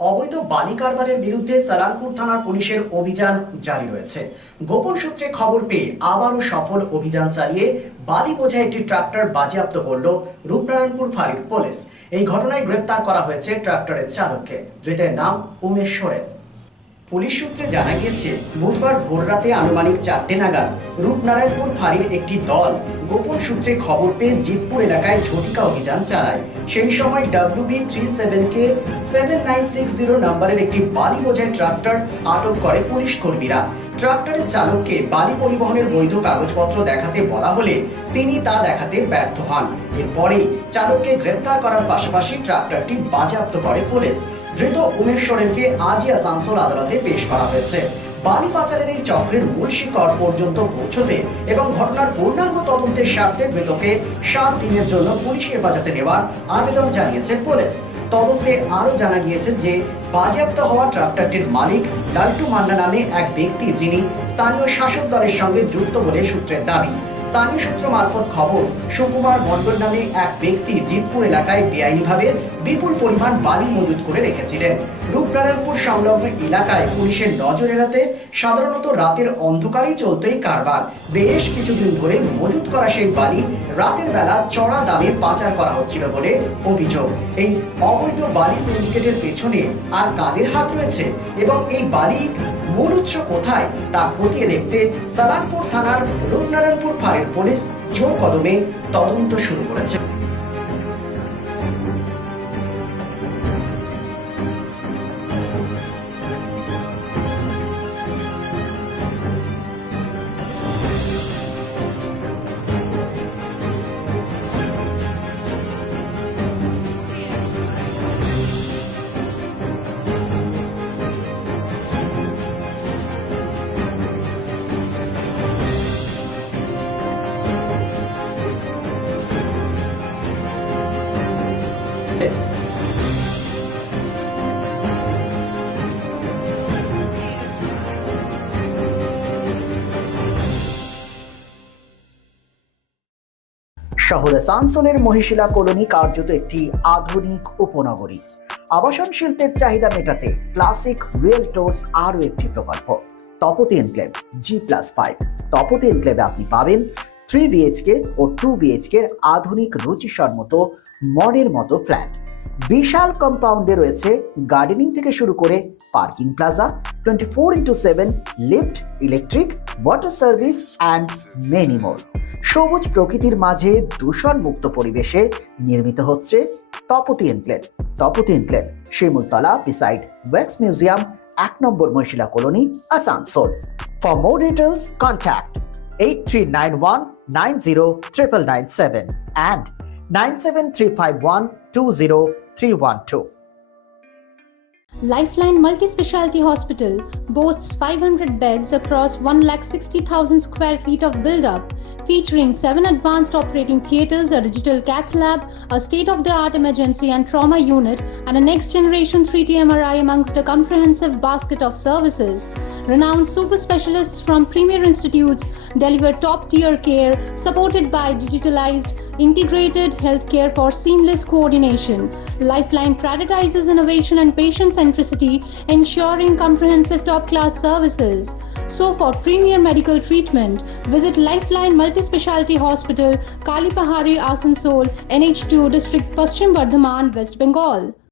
অবৈধ বালি কারবারের বিরুদ্ধে সালানপুর থানার পুলিশের অভিযান জারি রয়েছে। গোপন সূত্রে খবর পেয়ে আবারও সফল অভিযান চালিয়ে বালি বোঝাই একটি ট্রাক্টর বাজেয়াপ্ত করল রূপনারায়ণপুর ফাঁড়ির পুলিশ। এই ঘটনায় গ্রেপ্তার করা হয়েছে ট্রাক্টরের চালককে। ধৃতের নাম উমেশ সোরেন। পুলিশ সূত্রে জানা গিয়েছে, বুধবার ভোররাতে আনুমানিক 4টে নাগাদ রূপনারায়ণপুর ফাঁড়ির একটি দল গোপন সূত্রে খবর পেয়ে জিতপুর এলাকায় ঝটিকা অভিযান চালায়। সেই সময় WB37K 7960 নম্বরের একটি বালি বোঝাই ট্রাক্টর আটক করে পুলিশ কর্মীরা। ট্রাক্টরের চালককে বালি পরিবহনের বৈধ কাগজপত্র দেখাতে বলা হলে তিনি তা দেখাতে ব্যর্থ হন। এরপরেই চালককে গ্রেপ্তার করার পাশাপাশি ট্রাক্টরটি বাজেয়াপ্ত করে পুলিশ। ধৃত উমেশ সোরেনকে আজই আসানসোল আদালতে পেশ করা হয়েছে। বালি পাচারের এই চক্রের মূল শিকড় পর্যন্ত পৌঁছতে এবং ঘটনার পূর্ণাঙ্গ তদন্তের স্বার্থে ধৃতকে 7 দিনের জন্য পুলিশ হেফাজতে নেওয়ার আবেদন জানিয়েছে পুলিশ। তদন্তে আরও জানা গিয়েছে যে বাজেয়াপ্ত হওয়া ট্রাক্টরটির মালিক লালটু মান্না নামে এক ব্যক্তি, যিনি স্থানীয় শাসক দলের সঙ্গে যুক্ত বলে সূত্রের দাবি। স্থানীয় সূত্র মারফত খবর, সুকুমার মণ্ডল নামে এক ব্যক্তি জিতপুর এলাকায় বেআইনিভাবে বিপুল পরিমাণ বালি মজুত করে রেখেছিলেন। রূপনারায়ণপুর সংলগ্ন এলাকায় পুলিশের নজর এড়াতে সাধারণত রাতের অন্ধকারেই চলত এই কারবার। বেশ কিছুদিন ধরে মজুত করা সেই বালি রাতের বেলা চড়া দামে পাচার করা হচ্ছিল বলে অভিযোগ। এই অবৈধ বালি সিন্ডিকেটের পেছনে আর কাদের হাত রয়েছে এবং এই বালি মূল উৎস কোথায় তা খতিয়ে দেখতে সালানপুর থানার রূপনারায়ণপুর ফাঁড়ির পুলিশ জোর কদমে তদন্ত শুরু করেছে। শহর আসানসোলের মহিশিলা কলোনি কার্যত একটি আধুনিক উপনগরী। আবাসন শিল্পের চাহিদা মেটাতে ক্লাসিক রিয়েলটরস আরও একটি প্রকল্প, তপতি এনক্লেভ G+5। তপতি এনক্লেভে আপনি পাবেন 3 BHK ও 2 BHK আধুনিক রুচিসম্মত মনের মতো ফ্ল্যাট। বিশাল কম্পাউন্ডে রয়েছে গার্ডেনিং থেকে শুরু করে parking plaza, 24x7 lift, electric, water service and many more. সবুজ প্রকৃতির মাঝে দূষণমুক্ত পরিবেশে নির্মিত হচ্ছে Tapati enclave. Tapati enclave, Shimultala, beside wax museum, 1 number Mahishila colony, Asansol. For more details contact 8391909997 and 9735120312. Lifeline Multi-Specialty Hospital boasts 500 beds across 160,000 square feet of build-up, featuring 7 advanced operating theatres, a digital cath lab, a state-of-the-art emergency and trauma unit, and a next-generation 3D MRI amongst a comprehensive basket of services. Renowned super specialists from premier institutes deliver top-tier care, supported by digitalized, integrated healthcare for seamless coordination. Lifeline prioritizes innovation and patient centricity, ensuring comprehensive top-class services. So for premier medical treatment, visit Lifeline Multi-Specialty Hospital, Kalipahari, Asansol, NH2 District, Paschim Bardhaman, West Bengal.